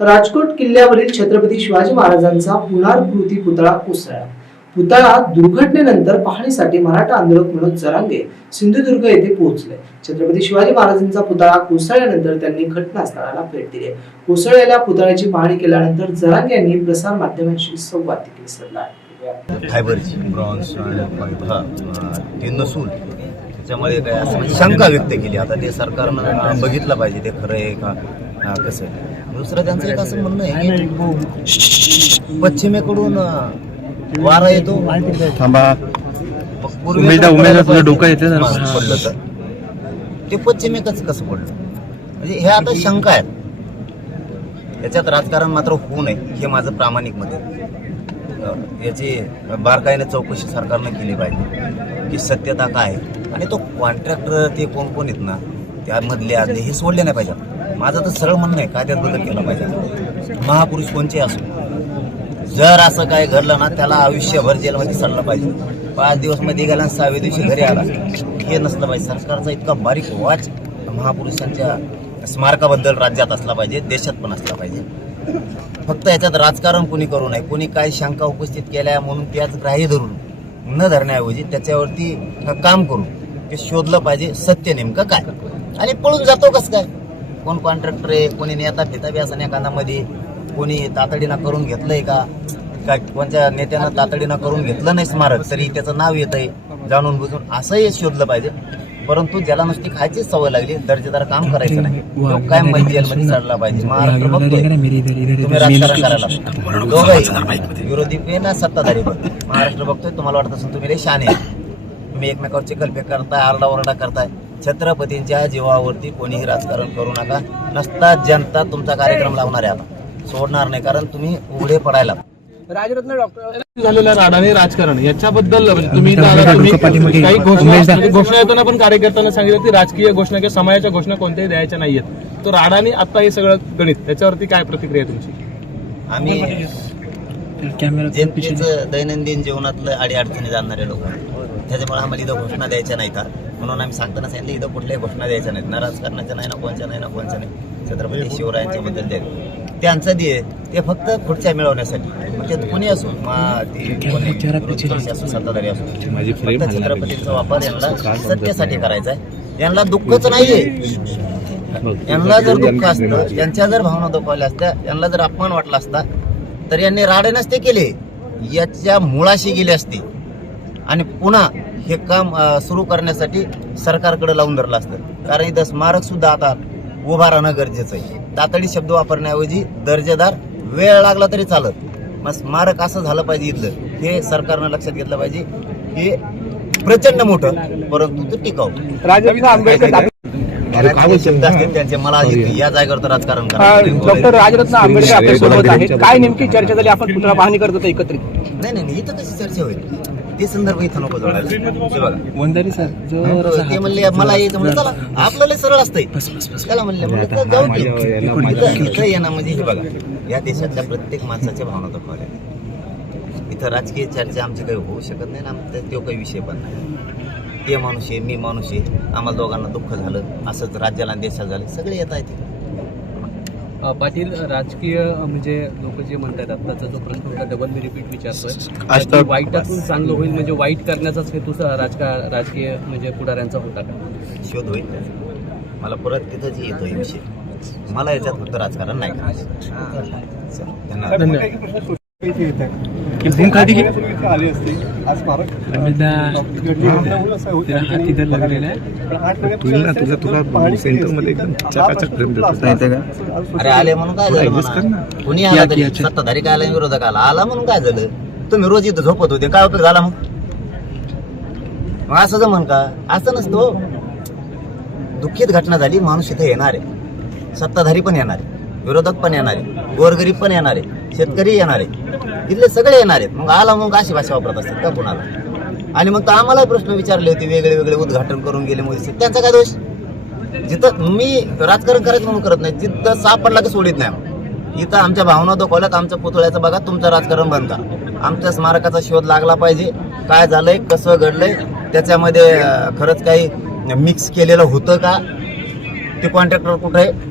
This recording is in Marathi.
राजकोट किल्ल्यावरील छत्रपती शिवाजी महाराजांचा पुनराकृती पुतळा कोसळला. पुतळा दुर्घटनेनंतर पाहणीसाठी मराठा आंदोलक मनोज जरांगे सिंधुदुर्ग येथे पोहोचले. छत्रपती शिवाजी महाराजांचा पुतळा कोसळल्यानंतर त्यांनी घटनास्थळाला भेट दिली. कोसळलेल्या पुतळ्याची पाहणी केल्यानंतर जरांगे यांनी प्रसार माध्यमांशी संवाद केला फायबरची ब्रॉन्झ आणि ते नसून त्याच्यामध्ये काय असं म्हणजे शंका व्यक्त केली. आता ते सरकारनं बघितलं पाहिजे ते खरं आहे का? अं, कसं आहे? दुसरं त्यांचं एक असं म्हणणं आहे की पश्चिमेकडून वारा येतो. थांबा. उमेदा- उमेदा डोकं येतं. हां, पडलं तर. ते पश्चिमेकच कसं पडलं? म्हणजे हे आता शंका आहेत. याच्यात राजकारण मात्र होऊ नये हे माझं प्रामाणिक मत आहे. याची बारकाईने चौकशी सरकारनं केली पाहिजे की सत्यता काय आहे? आणि तो कॉन्ट्रॅक्टर ते कोण कोण आहेत ना त्यामधले आदले हे सोडले नाही पाहिजे. माझं तर सरळ म्हणणं आहे कायद्यात बदल केला पाहिजे. महापुरुष कोणचे असो जर असं काय घडलं ना त्याला आयुष्यभर जेलमध्ये सडलं पाहिजे. पाच दिवसमध्ये गेला सहाव्या दिवशी घरी आला. हे नसलं पाहिजे. सरकारचा इतका बारीक वाच महापुरुषांच्या स्मारकाबद्दल राज्यात असला पाहिजे देशात पण असला पाहिजे. फक्त याच्यात राजकारण कोणी करू नये कोणी काय शंका उपस्थित केल्या म्हणून त्याच ग्राह्य धरून न धरण्याऐवजी त्याच्यावरती काम करू ते शोधलं पाहिजे सत्य नेमकं काय? आणि पळून जातो कसं काय? कोण कॉन्ट्रॅक्टर आहे? कोणी नेता फिता बी असं एखाद्यामध्ये कोणी तातडीनं करून घेतलंय का? काय कोणत्या नेत्यानं तातडीनं करून घेतलं नाही स्मारक तरी त्याचं नाव येत आहे जाणून बुजून असंही शोधलं पाहिजे. परंतु ज्याला नुसती खायचीच सवय लागली दर्जेदार काम करायचं नाही. तो काय जेलमध्ये चढला पाहिजे? महाराष्ट्र बघतोय. तुम्ही राजकारण करायला दोघंही विरोधी पे ना सत्ताधारी पण महाराष्ट्र बघतोय तुम्हाला वाटत असेल तुम्ही शाने आहे. तुम्ही एकमेकावर चिखलफेक करताय आरडाओरडा करताय. छत्रपतींच्या जीवावरती कोणीही राजकारण करू नका. नसता जनता तुमचा कार्यक्रम लावणार आहे आता. सोडणार नाही कारण तुम्ही उघडे पडायला. राजरत्न डॉक्टर झालेलं राडाने राजकारण याच्याबद्दल म्हणजे तुम्ही काही घोषणा. म्हणजे घोषणा देताना पण कार्यकर्त्यांना सांगितलं की राजकीय घोषणा किंवा समाजाच्या घोषणा कोणत्याही द्यायच्या नाहीयेत. तर राडाने आता हे सगळं गणित त्याच्यावरती काय प्रतिक्रिया तुमची? आम्ही कॅमेरा जनतेचं दैनंदिन जीवनातलं अडीअडचणी जाणणारे लोक. त्याच्यामुळे आम्हाला इथं घोषणा द्यायच्या नाही का म्हणून आम्ही सांगताना सांगितलं इथं कुठल्याही घोषणा द्यायच्या नाहीत. ना राजकारणाच्या नाही ना कोणच्या नाही ना कोणच्या नाही. छत्रपती शिवरायांच्या बद्दल द्या त्यांचं दे ते फक्त खुर्च्या मिळवण्यासाठी. ते कोणी असो ते असो सत्ताधारी असो फक्त छत्रपतींचा वापर यांना सत्तेसाठी करायचा आहे. यांना दुःखच नाहीये. यांना जर दुःख असतं यांच्या जर भावना दुखावल्या असत्या यांना जर अपमान वाटला असता तर यांनी राडे नसते केले. याच्या मुळाशी गेले असते. आणि पुन्हा हे काम सुरू करण्यासाठी सरकारकडे लावून धरलं असतं. कारण इथं स्मारक सुद्धा आता उभा राहणं गरजेचं आहे. तातडी शब्द वापरण्याऐवजी दर्जेदार वेळ लागला तरी चालत. मग स्मारक असं झालं पाहिजे इथलं. हे सरकारनं लक्षात घेतलं पाहिजे. हे प्रचंड मोठं परंतु ते टिकाऊ. राजरत्न आंबेडकर काही शब्द असतील त्यांचे मला. या जागेवर तर राजकारण डॉक्टर राजरत्न आंबेडकर आपल्यासोबत आहेत. काय नेमकी चर्चा झाली? आपण पुतळा पाहणी करत होतो एकत्रित? नाही नाही नाही, इथं कशी चर्चा होईल. ते संदर्भ इथं नको जोडायला वंदारी सर ते म्हणले मला यायचं म्हणलं चला आपल्याला सरळ असतंय. त्याला म्हणले तर जाऊ की. इथं- येणं म्हणजे हे बघा या देशातल्या प्रत्येक माणसाच्या भावना दाखवल्या इथं राजकीय चर्चा आमची काही होऊ शकत नाही ना तो काही विषय पण नाही. ते माणूस आहे मी माणूस आहे आम्हाला दोघांना दुःख झालं असंच राज्याला देशाला झालं सगळे येत आहेत. पाटील राजकीय म्हणजे लोक जे म्हणतात आत्ताचा जो प्रश्न होता डबल मी रिपीट विचारतोय. वाईटातून चांगलं होईल म्हणजे वाईट करण्याचाच हेतू स- राजका राजकीय म्हणजे पुढाऱ्यांचा होता का? शोध होईल. मला परत तिथंच येतो हे विषय. मला याच्यात फक्त राजकारण नाही करायचं. धन्यवाद. खाती की आले असते आज स्मारक अमिता तेरा हात इधर लागलेला आहे. तुझा तुला सेंटरमध्ये एकदम चकाचक देतो. माहिती का? अरे आले म्हणून काय झालं कर म्हणा? ना. कोणी आला की तरी. सत्ताधारी काय आला विरोधक आला? आला म्हणून काय झालं? तुम्ही रोज इथं झोपत होते. काय उपयोग झाला मग? मग असं जमन का? असं नसतो दुःखित घटना झाली माणूस इथं येणार आहे. सत्ताधारी पण येणार आहे. विरोधक पण येणार आहे. गोरगरीब पण येणार आहे. शेतकरी येणार आहे. इथले सगळे येणार आहेत. मग आला मग अशी भाषा वापरत असतात का कुणाला? आणि मग तर आम्हाला प्रश्न विचारले होते वेगळे वेगळे उद्घाटन करून गेले मोदी त्यांचा काय दोष? जिथं मी राजकारण करायचं म्हणून करत नाही जिथं सापडला की सोडित नाही मग. इथं आमच्या भावना दुखवल्यात आमच्या पुतळ्याचं बघा तुमचं राजकारण बनता. आमच्या स्मारकाचा शोध लागला पाहिजे. काय झालंय कसं घडलंय त्याच्यामध्ये खरंच काही मिक्स केलेलं होतं का? ते कॉन्ट्रॅक्टर कुठे आहे?